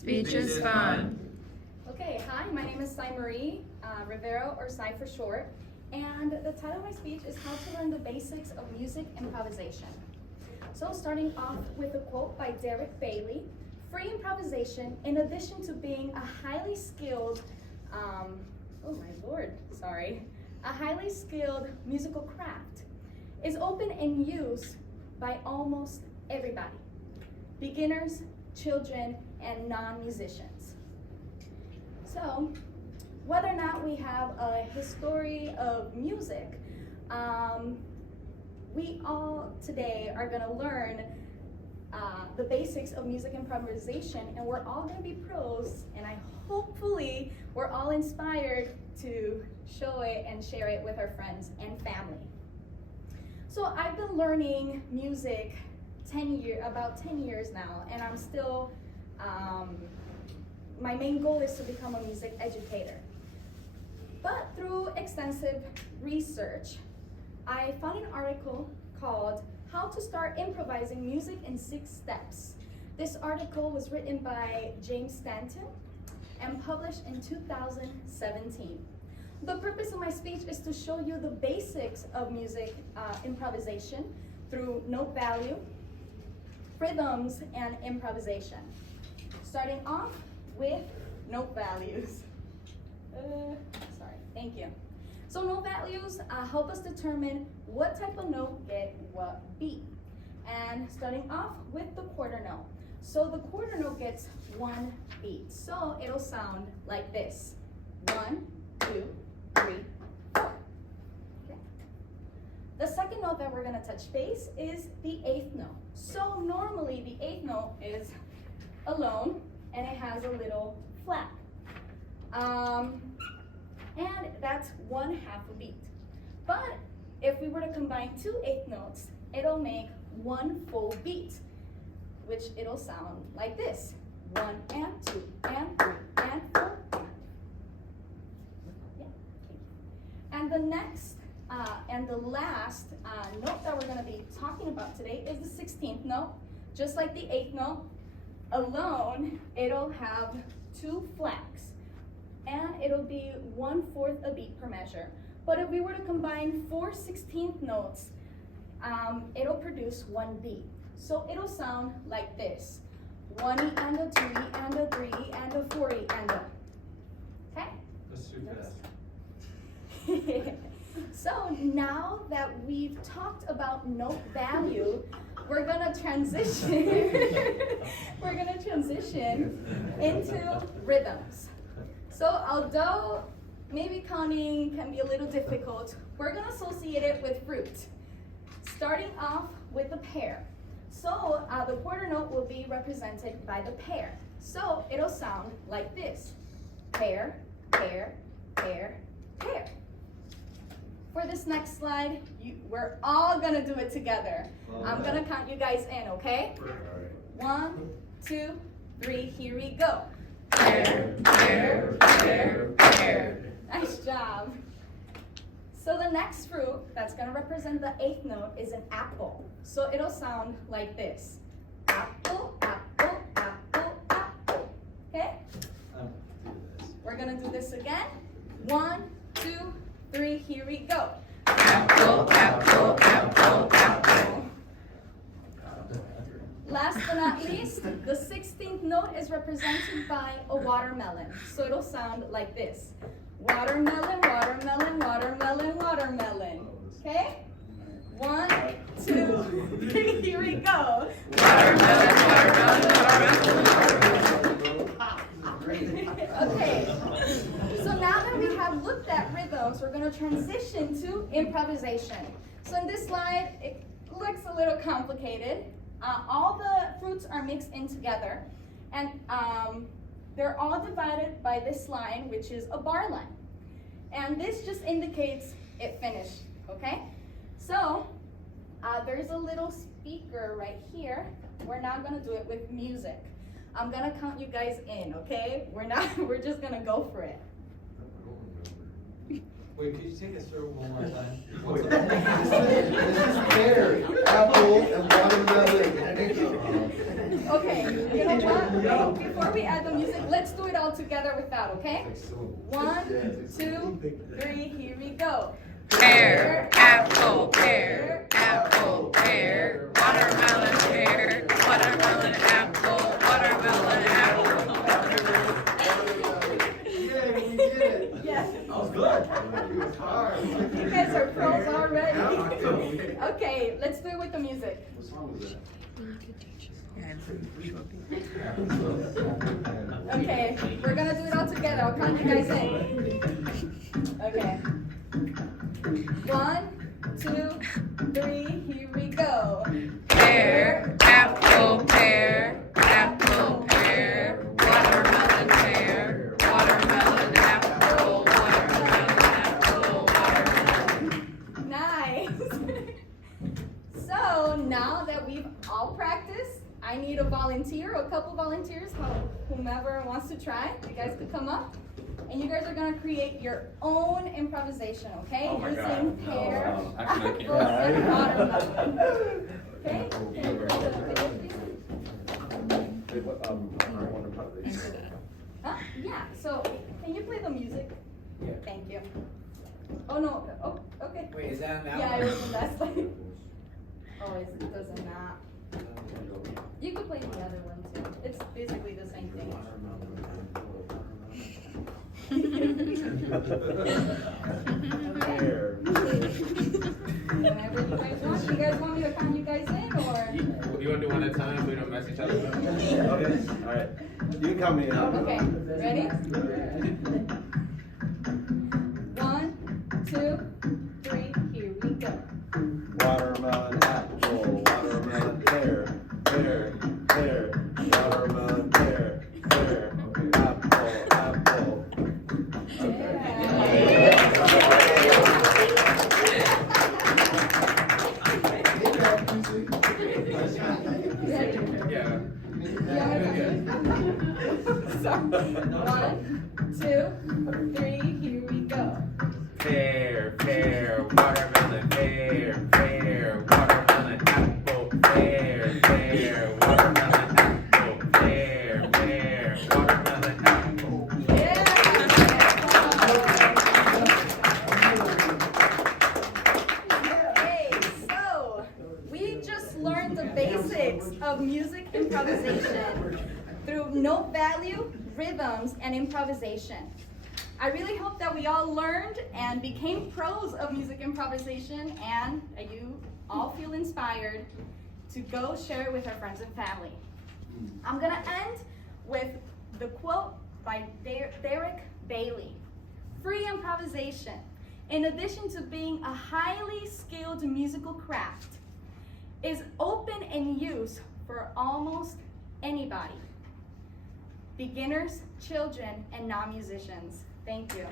Speech is fun. Okay, hi, my name is Sai Marie Rivero, or Sai for short, and the title of my speech is How to Learn the Basics of Music Improvisation. So starting off with a quote by Derek Bailey, free improvisation, in addition to being a highly skilled, a highly skilled musical craft, is open and used by almost everybody, beginners, children, and non-musicians. So, whether or not we have a history of music, we all today are going to learn the basics of music improvisation, and we're all going to be pros, and hopefully we're all inspired to show it and share it with our friends and family. So I've been learning music about 10 years now, and I'm still, my main goal is to become a music educator. But through extensive research, I found an article called How to Start Improvising Music in 6 Steps. This article was written by James Stanton and published in 2017. The purpose of my speech is to show you the basics of music improvisation through note value, rhythms, and improvisation. Starting off with note values. Thank you. So note values help us determine what type of note get what beat. And starting off with the quarter note. So the quarter note gets 1 beat. So it'll sound like this. 1, 2, 3, 4. Okay. The second note that we're gonna touch base is the 8th note. So normally the 8th note is alone and it has a little flap. And that's 1/2 a beat. But if we were to combine 2 8th notes, it'll make 1 full beat, which it'll sound like this. 1 and 2 and 3 and 4. Yeah. And the next and the last note that we're going to be talking about today is the 16th note. Just like the 8th note, alone, it'll have 2 flags, and it'll be 1/4 a beat per measure. But if we were to combine 4 16th notes, it'll produce 1 beat. So it'll sound like this. 1 and a 2 and a 3 and a 4 and a. Okay? That's too fast. So now that we've talked about note value, we're gonna transition. We're gonna transition into rhythms. So although maybe counting can be a little difficult, we're gonna associate it with fruit. Starting off with the pear. So the quarter note will be represented by the pear. So it'll sound like this. Pear, pear, pear, pear. For this next slide, we're all gonna do it together. I'm gonna count you guys in, okay? 1, 2, 3, here we go. Pear, pear, pear, pear. Nice job. So the next fruit that's gonna represent the 8th note is an apple. So it'll sound like this. Apple, apple, apple, apple. Okay? We're gonna do this again. 1, 2, 3, here we go. Apple, apple, apple, apple. Last but not least, the 16th note is represented by a watermelon. So it'll sound like this. Watermelon, watermelon, watermelon, watermelon. Okay? 1, 2, 3, here we go. Watermelon, watermelon, watermelon. Okay. So now that we have looked at rhythms, we're going to transition to improvisation. So in this slide, it looks a little complicated. All the fruits are mixed in together, and they're all divided by this line, which is a bar line. And this just indicates it finished, okay? So there's a little speaker right here. We're not gonna do it with music. I'm gonna count you guys in, okay? We're just gonna go for it. Wait, could you take us through one more time? Wait, this is pear, apple, and watermelon. Okay, you know what? Wait, before we add the music, let's do it all together with that, okay? 1, 2, 3, here we go. Pear, apple, pear, apple, pear, watermelon, pear, watermelon, apple, watermelon, apple. Yay, we did it. Yes. That was good. It's hard. You guys are pros already. Okay, let's do it with the music. What song was that? Okay, we're gonna do it all together. I'll count you guys in. Okay. 1, 2, 3, here we go. Pear, apple, pear, apple, pear, watermelon, pear, watermelon, apple, watermelon, apple, watermelon. Nice. So now that we've all practiced, I need a volunteer, a couple volunteers, whomever wants to try. You guys could come up. And you guys are gonna create your own improvisation, okay? Oh my Using God. pear, No, actually, I apple, and watermelon. Okay? Can you play the video, please? Huh? Yeah, so can you play the music? Yeah. Thank you. Oh no, oh, okay. Wait, is that now? Yeah, it was the best thing. Oh, it doesn't not. You could play the other one too. It's basically the same thing. Pear. Whenever you guys want. You guys want me to count you guys in or? You want to do one at a time so we don't mess each other up? Okay, all right. You can count me in. Okay, ready? 1, 2, 3, here we go. Watermelon, apple, watermelon, pear, pear, pear, watermelon, pear, pear, apple, apple. Yeah. Sorry. 1, 2, 3, here we go. Pear, pear, watermelon, pear, pear, watermelon, apple, pear, pear, watermelon, apple, pear, pear, watermelon, apple. Yeah. Okay, so we just learned the basics of music improvisation through note value, rhythms, and improvisation. I really hope that we all learned and became pros of music improvisation and that you all feel inspired to go share it with our friends and family. I'm gonna end with the quote by Derek Bailey. Free improvisation, in addition to being a highly skilled musical craft, is open in use for almost anybody. Beginners, children, and non-musicians. Thank you.